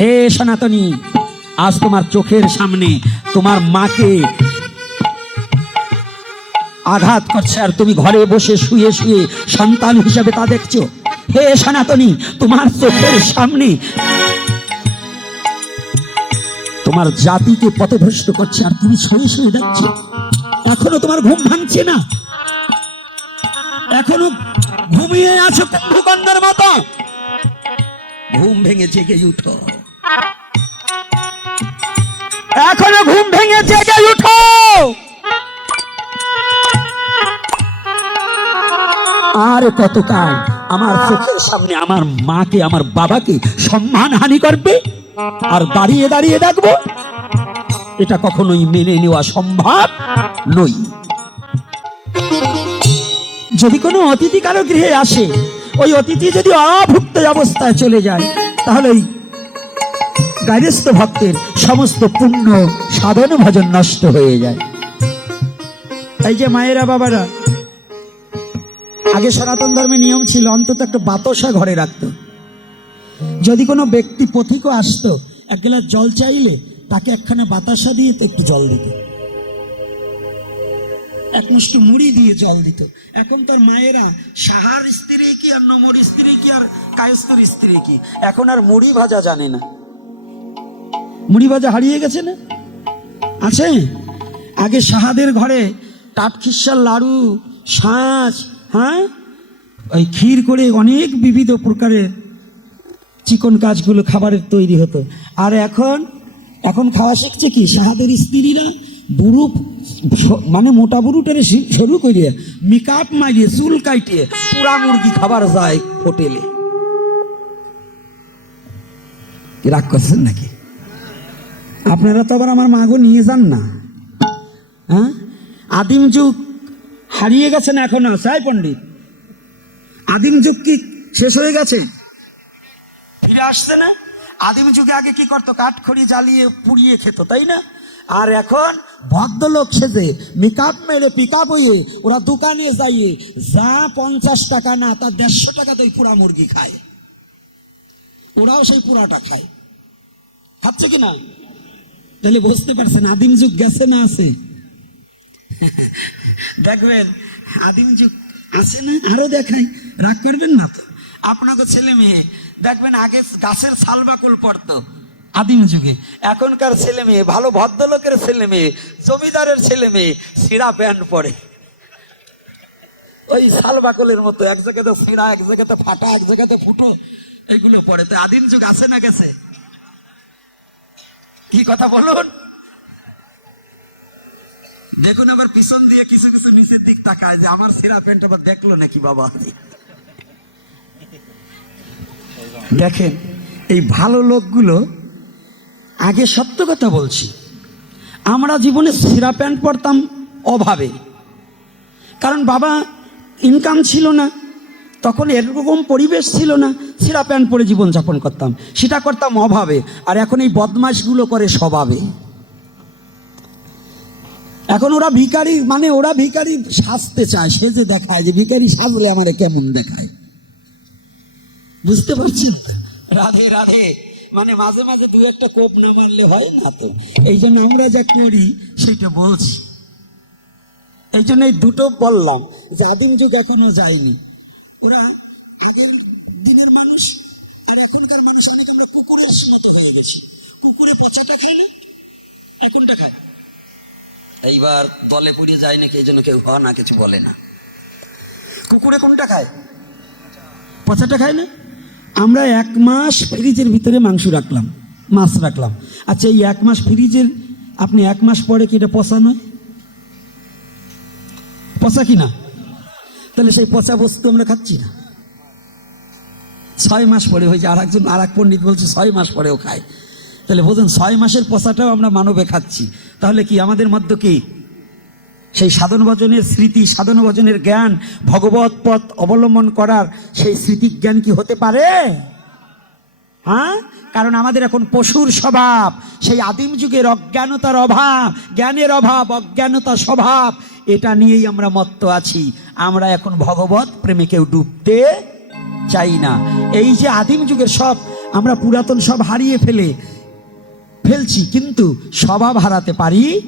হে সনাতনী, আজ তোমার চোখের সামনে তোমার মাকে আঘাত করছে আর তুমি ঘরে বসে শুয়ে শুয়ে সন্তান হিসাবে তা দেখছ। হে সনাতনী, তোমার চোখের সামনে তোমার জাতিকে পথভ্রষ্ট করছে আর তুমি শুয়ে শুয়ে দেখছ। এখনও তোমার ঘুম ভাঙছে না। এখনও ঘুমিয়ে আছো কুম্ভকর্ণের মতো। ঘুম ভেঙে জেগে উঠো। এখনও ঘুম ভেঙে জেগে উঠো! আর কতকাল আমার চোখের সামনে আমার মাকে, আমার বাবাকে সম্মান হানি করবে? আর দাঁড়িয়ে দাঁড়িয়ে দেখব? এটা কখনোই মেনে নেওয়া সম্ভব নই। যদি কোনো অতিথি কারও গৃহে আসে, ওই অতিথি যদি অভুক্ত অবস্থায় চলে যায় তাহলে গার্হস্থ ভক্তের সমস্ত পুণ্য সাধন ভজন নষ্ট হয়ে যায়। তাই যে মায়েরা বাবারা, আগে সনাতন ধর্মের নিয়ম ছিল, অন্তত একটা বাতসা ঘরে রাখতো। যদি কোনো ব্যক্তি পথিকও আসতো, এক গ্লাস জল চাইলে তাকে একখানা বাতাসা দিয়ে একটু জল দিত। এক মুষ্টি মুড়ি দিয়ে জল দিত। এখন তার মায়েরা, সাহার স্ত্রী কি আর নমর স্ত্রী কি আর কায়স্তর স্ত্রী কি? এখন আর মুড়ি ভাজা জানে না। মুড়ি ভাজা হারিয়ে গেছে না? আছে? আগে সাহাদের ঘরে টাটখিসার লাড়ু, শাঁস হ্যাঁ? ওই ক্ষীর করে অনেক বিবিধ প্রকারের চিকন কাজগুলো খাবারের তৈরি হতো। আর এখন এখন খাওয়া শিখছে কি? সাহাদের স্ত্রীরা স- মানে মোটা বুড়ুটারে শি- শুরু করিয়ে মেকআপ মারিয়ে চুল কাটিয়ে পুরা মুরগি খাবার যায় হোটেলে। রাগ করছেন নাকি? আপনারা তো আবার আমার মাগো নিয়ে যান না। হ্যাঁ? আদিম যুগ হারিয়ে গেছে না এখনও, সাই পণ্ডিত? আদিম যুগ কি শেষ হয়ে গেছে? ফিরে আসছে না? আদিম যুগে আগে কি করতো? কাঠখড়ি জ্বালিয়ে পুড়িয়ে খেত, তাই না? আর এখন ভদ্রলোক সেজে মেকআপ মেরে পিক আপ হয়ে ওরা দোকানে যাইয়ে যা পঞ্চাশ টাকা না, তা দেড়শো টাকা তো পুরা মুরগি খায়। ওরাও সেই পুরাটা খায়। খাচ্ছে কি না? তাহলে বুঝতে পারছেন আদিম যুগ গেছে না আছে? দেখবেন আদিম যুগ আছে না? আরও দেখাই রাগ করবেন না তো? আপনাকে ছেলে মেয়ে দেখবেন আগে গাছের শালবাকুল পড়তো আদিম যুগে। এখনকার ছেলে মেয়ে ভালো ভদ্রলোকের ছেলে মেয়ে জমিদারের ছেলে মেয়ে সিরা প্যান্ট পরে। ওই শালবাকুলের মতো এক জায়গাতে সিরা এক জায়গাতে ফাটা এক জায়গাতে ফুটো এগুলো পড়ে তো আদিম যুগ আছে না গেছে? কি কথা বলুন? দেখুন আবার পিছন দিয়ে কিছু কিছু নিচের দিক তাকায় যে আমার সিরা প্যান্ট আবার দেখল নাকি বাবা? দেখেন, এই ভালো লোকগুলো আগে সত্য কথা বলছি। আমরা জীবনে সিরা প্যান্ট পরতাম অভাবে। কারণ বাবা ইনকাম ছিল না। তখন এরকম পরিবেশ ছিল না, সিরা প্যান্ট পরে জীবনযাপন করতাম। সেটা করতাম অভাবে, আর এখন এই বদমাশগুলো করে স্বভাবে। এখন ওরা ভিখারি মানে ওরা ভিখারি সাজতে চায়, সে যে দেখায় যে ভিখারি সাজলে আমার কেমন দেখায়। বুঝতে পারছেন রাধে রাধে। মানে মাঝে মাঝে দু একটা কোপ না মারলে হয় না তো? এই জন্য আমরা যা করি, সেটা বলছি। এই জন্য এই দুটো বললাম, যে আদিম যুগ এখনও যায়নি। ওরা আগের দিনের মানুষ আর এখনকার মানুষ অনেক আমরা কুকুরের মতো হয়ে গেছি। কুকুরে পচাটা খায় না এখনটা খায়। এইবার দলে পড়ে যায় নাকি এই জন্য কেউ হয় না কিছু বলে না। কুকুরে কোনটা খায়? পচাটা খায় না? আমরা এক মাস ফ্রিজের ভিতরে মাংস রাখলাম মাছ রাখলাম। আচ্ছা এই এক মাস ফ্রিজের আপনি এক মাস পরে কি এটা পচা নয়? পচা কি না? তাহলে সেই পচা বস্তু আমরা খাচ্ছি না। ছয় মাস পরে হয়েছে আর একজন আর এক পণ্ডিত বলছে, ছয় মাস পরেও খায়। তাহলে বোঝেন, ছয় মাসের পচাটাও আমরা মানবে খাচ্ছি। তাহলে কি আমাদের মধ্যে কি? সেই সাধন ভজনের স্মৃতি, সাধন ভজনের জ্ঞান, ভগবত পথ অবলম্বন করার সেই স্মৃতি জ্ঞান কি হতে পারে? হ্যাঁ? কারণ আমাদের এখন পশুর স্বভাব, সেই আদিম যুগের অজ্ঞানতার অভাব, জ্ঞানের অভাব অজ্ঞানতা স্বভাব এটা নিয়েই আমরা মত্ত আছি। আমরা এখন ভগবত প্রেমে কেউ ডুবতে চাই না। এই যে আদিম যুগের সব, আমরা পুরাতন সব হারিয়ে ফেলে ফেলছি, কিন্তু স্বভাব হারাতে পারি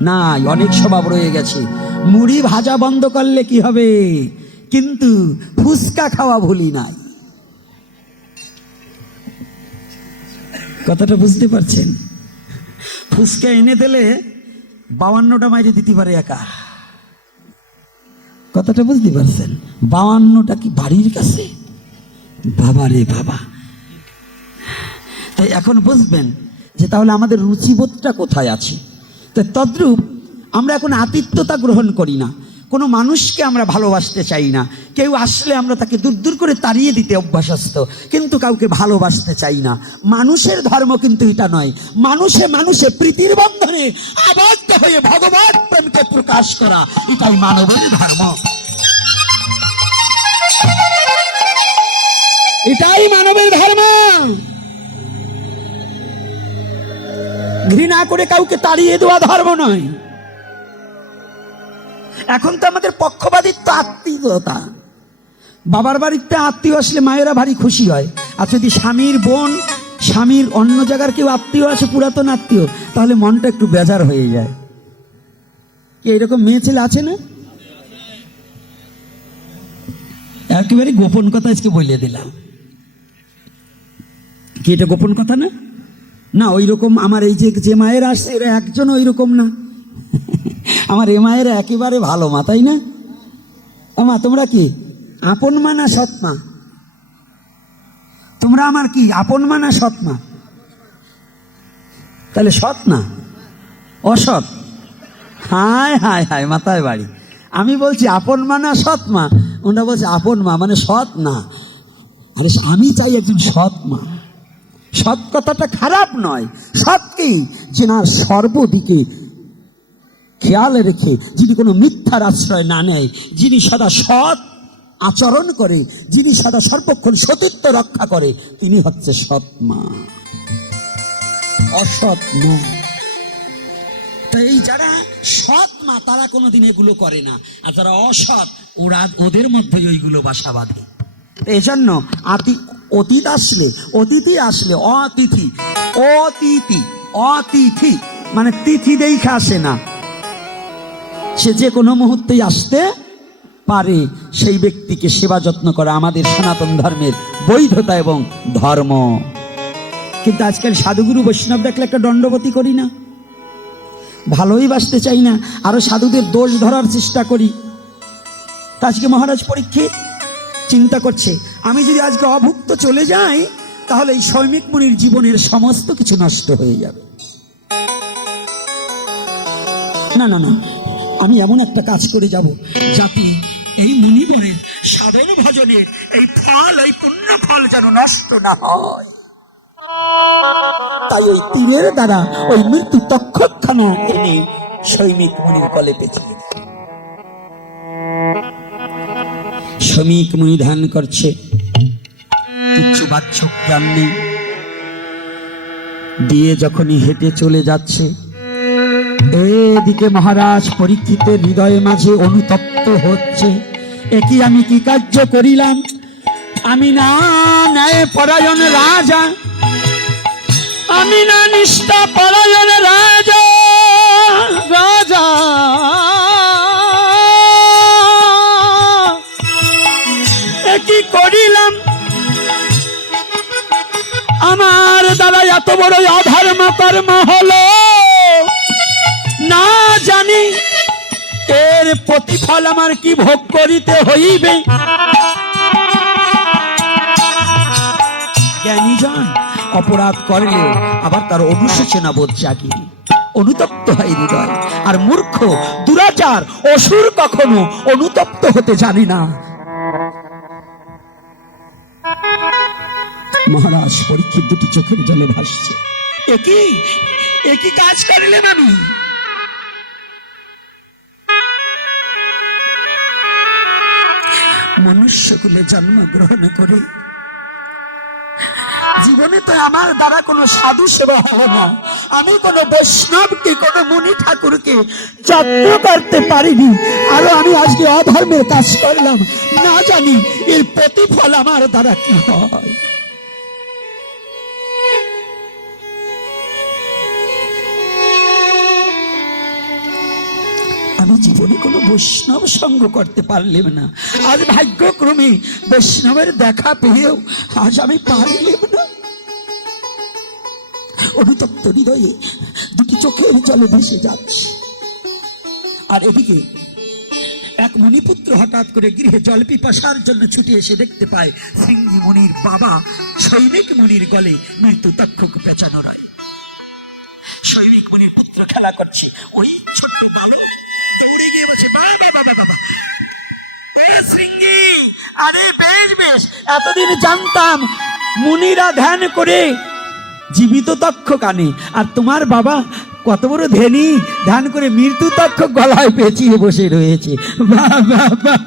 নাই। অনেক স্বভাব রয়ে গেছে। মুড়ি ভাজা বন্ধ করলে কি হবে? কিন্তু ফুচকা খাওয়া ভুলি নাই। কথাটা বুঝতে পারছেন? ফুচকা এনে দিলে বাউান্নটা মাইরে দিতে পারে একা। কথাটা বুঝতে পারছেন? বাউান্নটা কি বাড়ির কাছে? বাবা রে বাবা। তাই এখন বুঝবেন যে তাহলে আমাদের রুচিবোধটা কোথায় আছে? তো তদ্রূপ আমরা এখন আতিথ্যতা গ্রহণ করি না। কোনো মানুষকে আমরা ভালোবাসতে চাই না। কেউ আসলে আমরা তাকে দূর দূর করে তাড়িয়ে দিতে অভ্যাসস্ত কিন্তু কাউকে ভালোবাসতে চাই না। মানুষের ধর্ম কিন্তু এটা নয়। মানুষে মানুষে প্রীতির বন্ধনে আবদ্ধ হয়ে ভগবান প্রেমকে প্রকাশ করা, এটাই মানবের ধর্ম। এটাই মানবের ধর্ম। ঘৃণা করে কাউকে তাড়িয়ে দেওয়া ধর্ম নয়। এখন তো আমাদের পক্ষপাতিত্ব, আত্মীয়তা। বাবার বাড়িতে আত্মীয় আসলে মায়েরা ভারী খুশি হয়। আর যদি স্বামীর বোন, স্বামীর অন্য জায়গার কেউ আত্মীয় আছে পুরাতন আত্মীয়, তাহলে মনটা একটু বেজার হয়ে যায়। কি এরকম মেয়ে ছেলে আছে না? একেবারে গোপন কথা আজকে বলে দিলাম। কি এটা গোপন কথা না? না ওই রকম আমার এই যে যে মায়ের আসছে, এরা একজন ওই রকম না। আমার এ মায়েরা একেবারে ভালো মা, তাই না? মা, তোমরা কি? আপন মা না সৎ মা? তোমরা আমার কি, আপন মা না সৎ মা? তাহলে সৎ না? অসৎ? হায় হায় হায়, মাথায় বাড়ি। আমি বলছি, আপন মা না সৎ মা? ওনারা বলছে, আপন মা মানে সৎ না। আরে, আমি চাই একজন সৎ মা। সৎ কথাটা খারাপ নয়। সৎ কি? যে না সর্বদিকে খেয়াল রেখে, যিনি কোনো মিথ্যার আশ্রয় না নেয়, যিনি সদা সৎ আচরণ করে, যিনি সদা সর্বক্ষণ সতীত্ব রক্ষা করে, তিনি হচ্ছে সৎ মা। অসৎ নয় তাই যারা সৎ মা, তারা কোনোদিন এগুলো করে না। আর যারা অসৎ, ওরা ওদের মধ্যে ওইগুলো বাসা বাঁধে। এই জন্য আতি অতীত আসলে, অতিথি আসলে, অতিথি অতিথি অতিথি মানে তিথি দেখে আসে না। সে যে কোনো মুহূর্তেই আসতে পারে, সেই ব্যক্তিকে সেবা যত্ন করা আমাদের সনাতন ধর্মের বৈধতা এবং ধর্ম। কিন্তু আজকাল সাধুগুরু বৈষ্ণব দেখলে একটা দণ্ডবতী করি না। ভালোই বাসতে চাই না, আরও সাধুদের দোষ ধরার চেষ্টা করি। আজকে মহারাজ পরীক্ষিত। চিন্তা করছে, আমি যদি আজকে অভুক্ত চলে যাই, তাহলে এই সৈমিক মুনির জীবনের সমস্ত কিছু নষ্ট হয়ে যাবে না না না, আমি এমন একটা কাজ করে যাব যাতে এই মুনিবরের সাধন ভজনের এই ফল, এই পুণ্য ফল যেন নষ্ট না হয় তাই ওই তীরের দ্বারা ওই মৃত্যু তক্ষখানা এনে সৈমিক মুনির কলে পেঁচিয়ে। শ্রমিক মুনি করছে। কিচ্ছু বাচ্চক জ্ঞান নেই। দিয়ে যখনই হেঁটে চলে যাচ্ছে, এদিকে মহারাজ পরীক্ষিতের হৃদয়ের মাঝে অনুতপ্ত হচ্ছে। একই আমি কি কার্য করিলাম? আমি না ন্যায় পরায়ণ রাজা। আমি না নিষ্ঠা পরায়ণ রাজা। রাজা। কি করিলাম? আমার দ্বারা এত বড় অধর্ম কর্ম না জানি এর প্রতিফল আমার কি ভোগ করিতে হইবে। অপরাধ করলে আবার তার অনুশোচনা বোধ জাগে। অনুতপ্ত হয় হৃদয়। আর মূর্খ, দুরাচার, অসুর কখনো অনুতপ্ত হতে জানি না। মহারাজ, পরীক্ষিত দুটি চোখের জলে ভাসছে। একই একই কাজ করিলেন আমি মনুষ্যকুলে জন্মগ্রহণ করে। জীবনে তো আমার দ্বারা কোনো সাধু সেবা হলো না। আমি কোনো বৈষ্ণবকে কোনো মুনি ঠাকুরকে যত্ন করতে পারিনি। আরও আমি আজকে অধর্মের কাজ করলাম। না জানি এর প্রতিফল আমার দ্বারা কি হয়। বৈষ্ণব সঙ্গ করতে পারলেম না। আজ ভাগ্যক্রমে বৈষ্ণবের দেখা পেয়েও আজ আমি পারলেম না। অনুতপ্ত হৃদয়ে দুটি চোখের জলে ভেসে যাচ্ছে। আর এদিকে এক মণিপুত্র হঠাৎ করে গৃহে জল পিপাসার জন্য ছুটে এসে দেখতে পায় সিঙ্গি মণির বাবা সৈনিক মণির গলে মৃত্যু তক্ষক পেঁচানো রায়। সৈনিক মণির পুত্র খেলা করছে। ওই ছোট্ট বালক দৌড়ে গিয়ে বলছে বাবা বাবা বাবা আরে, বেশ বেশ। এতদিন জানতাম মুনিরা ধ্যান করে জীবিত তক্ষ কানে। আর তোমার বাবা কত বড় ধ্যানী ধ্যান করে মৃত্যু তক্ষ গলায় পেঁচিয়ে বসে রয়েছে। বাবা বাহ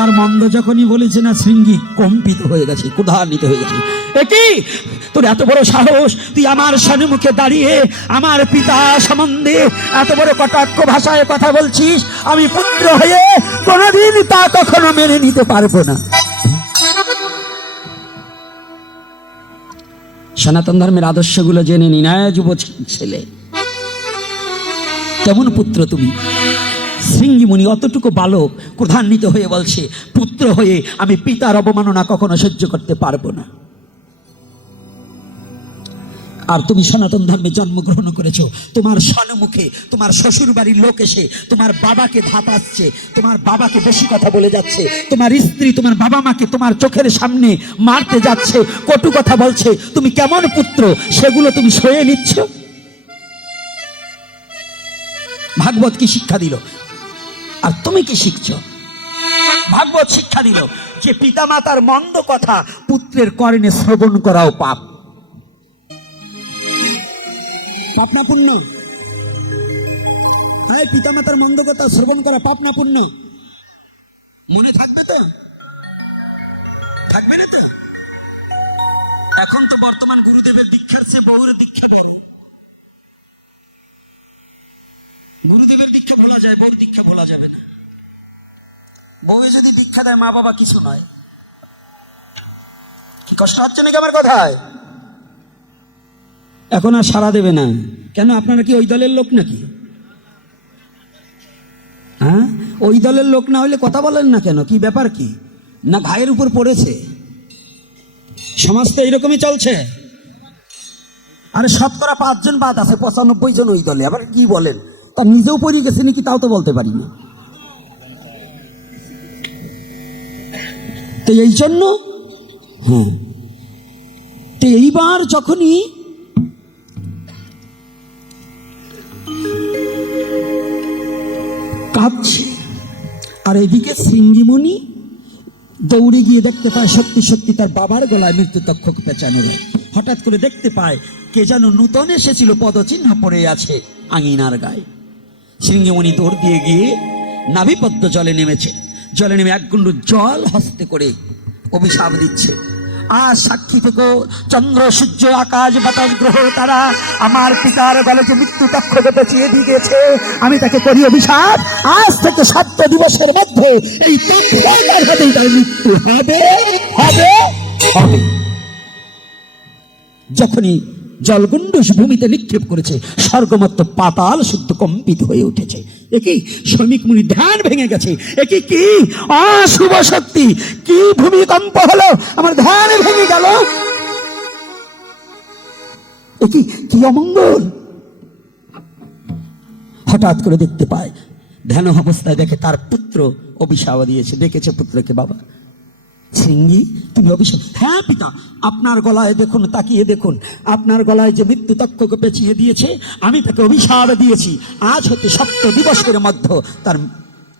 পিতার মন্দ যখনই বলেছে না, শৃঙ্গি, কম্পিত হয়ে গেছে ক্রোধান্বিত হয়ে গেছে। একই তোর এত বড় সাহস? তুই আমার সম্মুখে দাঁড়িয়ে আমার পিতা সম্বন্ধে এত বড় কটাক্ষ ভাষায় কথা বলছিস? আমি পুত্র হয়ে কোনোদিন তা কখনো মেনে নিতে পারব না। সনাতন ধর্মের আদর্শগুলো জেনে নিনায় যুব ছেলে। কেমন পুত্র তুমি? শৃঙ্গিমণি অতটুকু বালক ক্রধান্বিত হয়ে বলছে, পুত্র হয়ে আমি পিতার অবমাননা কখনো সহ্য করতে পারব না। আর তুমি সনাতন ধর্মে জন্মগ্রহণ করেছ, তোমার সন্মুখে তোমার শ্বশুর বাড়ির লোক এসে তোমার বাবাকে ধাপাচ্ছে তোমার বাবাকে বেশি কথা বলে যাচ্ছে, তোমার স্ত্রী তোমার বাবা মাকে তোমার চোখের সামনে মারতে যাচ্ছে, কটু কথা বলছে, তুমি কেমন পুত্র, সেগুলো তুমি সয়ে নিচ্ছ? ভাগবত কি শিক্ষা দিল? আর তুমি কি শিখছো? ভাগবত শিক্ষা দিল যে পিতামাতার মন্দ কথা পুত্রের কর্ণে শ্রবণ করাও পাপ। পাপ না পুণ্য তাই পিতামাতার মন্দ কথা শ্রবণ করা পাপ না পুণ্য মনে থাকবে তো? থাকবে না তো? এখন তো বর্তমান গুরুদেবের দীক্ষার চেয়ে বহুর দীক্ষা বেরো গুরুদেবের দীক্ষা ভোলা যায় বউর দীক্ষা ভোলা যাবে না। বউয়ে যদি দীক্ষা দেয় মা বাবা কিছু নয়। কি কষ্ট হচ্ছে নাকি আমার কথায়? এখন আর সারা দেবে না। কেন আপনারা কি ওই দলের লোক নাকি? হ্যাঁ? ওই দলের লোক না হলে কথা বলেন না কেন? কি ব্যাপার কি? না ঘায়ের উপর পড়েছে? সমাজ তো এইরকমই চলছে। আরে শতকরা পাঁচজন বাদ আছে পঁচানব্বই জন ওই দলে। আবার কি বলেন? তা নিজেও পড়ে গেছে নাকি তাও তো বলতে পারি না তো এই জন্য হ্যাঁ তো এইবার যখনই কাঁদছে, আর এদিকে সিঙ্গিমণি দৌড়ে গিয়ে দেখতে পায় সত্যি সত্যি তার বাবার গলায় মৃত্যু তক্ষক পেঁচানো হঠাৎ করে দেখতে পায় কে যেন নূতন এসেছিল, পদচিহ্ন পড়ে আছে আঙিনার গায়ে। সিঙ্গিমণি দৌড় দিয়ে গিয়ে নাভিপদ্ম জলে নেমেছে। জলে নেমে এক গুন্ডু জল হস্তে করে অভিশাপ দিচ্ছে। আজ সাক্ষী থেকে চন্দ্র, সূর্য, আকাশ, বাতাস, গ্রহ, তারা আমার পিতার গলে যে মৃত্যু তক্ষকে পেঁচিয়ে দিয়ে গেছে আমি তাকে করি অভিশাপ। আজ থেকে সপ্ত দিবসের মধ্যে এই তার মৃত্যু হবে হবে হবে। যখনই জলগুন্ডুস ভূমিতে নিক্ষেপ করেছে। স্বর্গমত্ত পাতাল শুদ্ধ কম্পিত হয়ে উঠেছে। একই শ্রমিক মুনি ধ্যান ভেঙে গেছে। একই কি অশুভ শক্তি? কি ভূমিকম্প হলো? আমার ধ্যান ভেঙে গেল। একই কি অমঙ্গল? হঠাৎ করে দেখতে পায় ধ্যান অবস্থায় দেখে তার পুত্র অভিশাপ দিয়েছে। ডেকেছে পুত্রকে বাবা। সিঙ্গি তুমি অভিশাপ হ্যাঁ পিতা, আপনার গলায় দেখুন, তাকিয়ে দেখুন, আপনার গলায় যে মৃত্যু তক্ষকে পেঁচিয়ে দিয়েছে, আমি তাকে অভিশাপ দিয়েছি। আজ হতে সপ্ত দিবসের মধ্যে তার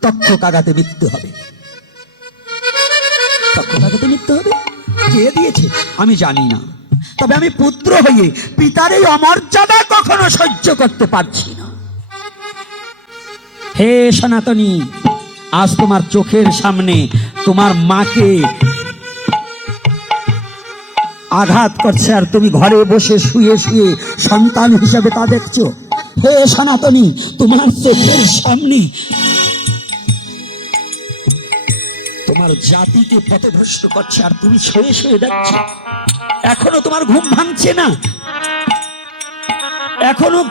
তক্ষ কাগাতে মৃত্যু হবে। তক্ষ মৃত্যু হবে? কে দিয়েছে? আমি জানি না। তবে আমি পুত্র হয়ে পিতার এই অমর্যাদা কখনো সহ্য করতে পারছি না। হে সনাতনী আজ তোমার চোখের সামনে তোমার মাকে আঘাত করছে আর তুমি ঘরে বসে শুয়ে শুয়ে সন্তান হিসেবে তা দেখছ। হে সনাতনী, তোমার চোখের সামনে তোমার জাতিকে পথভ্রষ্ট করছে আর তুমি শুয়ে শুয়ে দেখছ। এখনও তোমার ঘুম ভাঙছে না। এখনও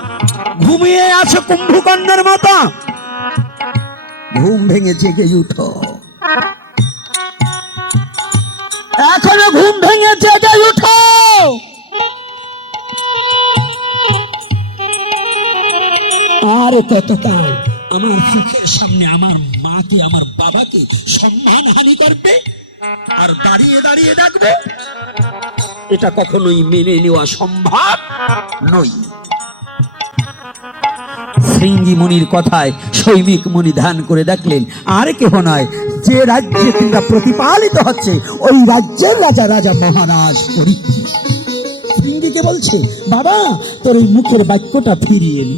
ঘুমিয়ে আছো কুম্ভকর্ণের মতো। ঘুম ভেঙে জেগে উঠো। এখনও ঘুম ভেঙে জেগে উঠো। আর কতকাল আমার চোখের সামনে আমার মাকে আমার বাবাকে সম্মান হানি করবে? আর দাঁড়িয়ে দাঁড়িয়ে ডাকবে এটা কখনোই মেনে নেওয়া সম্ভব নয়। শৃঙ্গি মুনির কথায় সৈনিক মুনি ধ্যান করে দেখলেন, আর কেহ নয়। যে রাজ্যে তিনটা প্রতিপালিত হচ্ছে, ওই রাজ্যের রাজা রাজা মহারাজ বলছে, বাবা, তোর এই মুখের বাক্যটা ফিরিয়ে নি।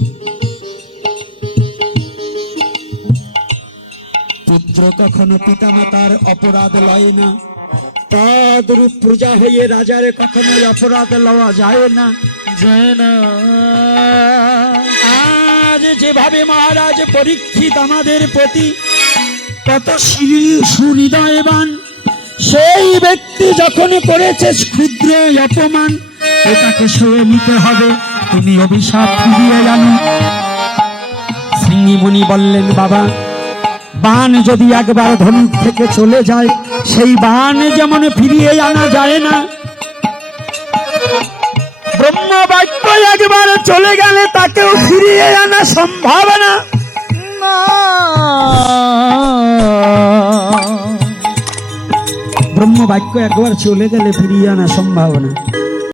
পুত্র কখনো পিতামাতার অপরাধ লয় না। তদ্রূপ প্রজা হয়ে রাজারে কখনোই অপরাধ লওয়া যায় না। যায় না। আজ যেভাবে মহারাজ পরীক্ষিত আমাদের প্রতি কত সুহৃদয়বান, সেই ব্যক্তি যখন করেছে ক্ষুদ্র অপমান, এটাকে সয়ে নিতে হবে। তুমি অভিশাপ ফিরিয়ে জানো সিঙ্গিমণি বললেন, বাবা, বান যদি একবার ধনুক থেকে চলে যায়, সেই বান যেমন ফিরিয়ে আনা যায় না ব্রহ্ম বাক্য একবার চলে গেলে তাকেও ফিরিয়ে আনা সম্ভব না। ব্রহ্ম বাক্য একবার চলে গেলে ফিরিয়ে আনা সম্ভব না।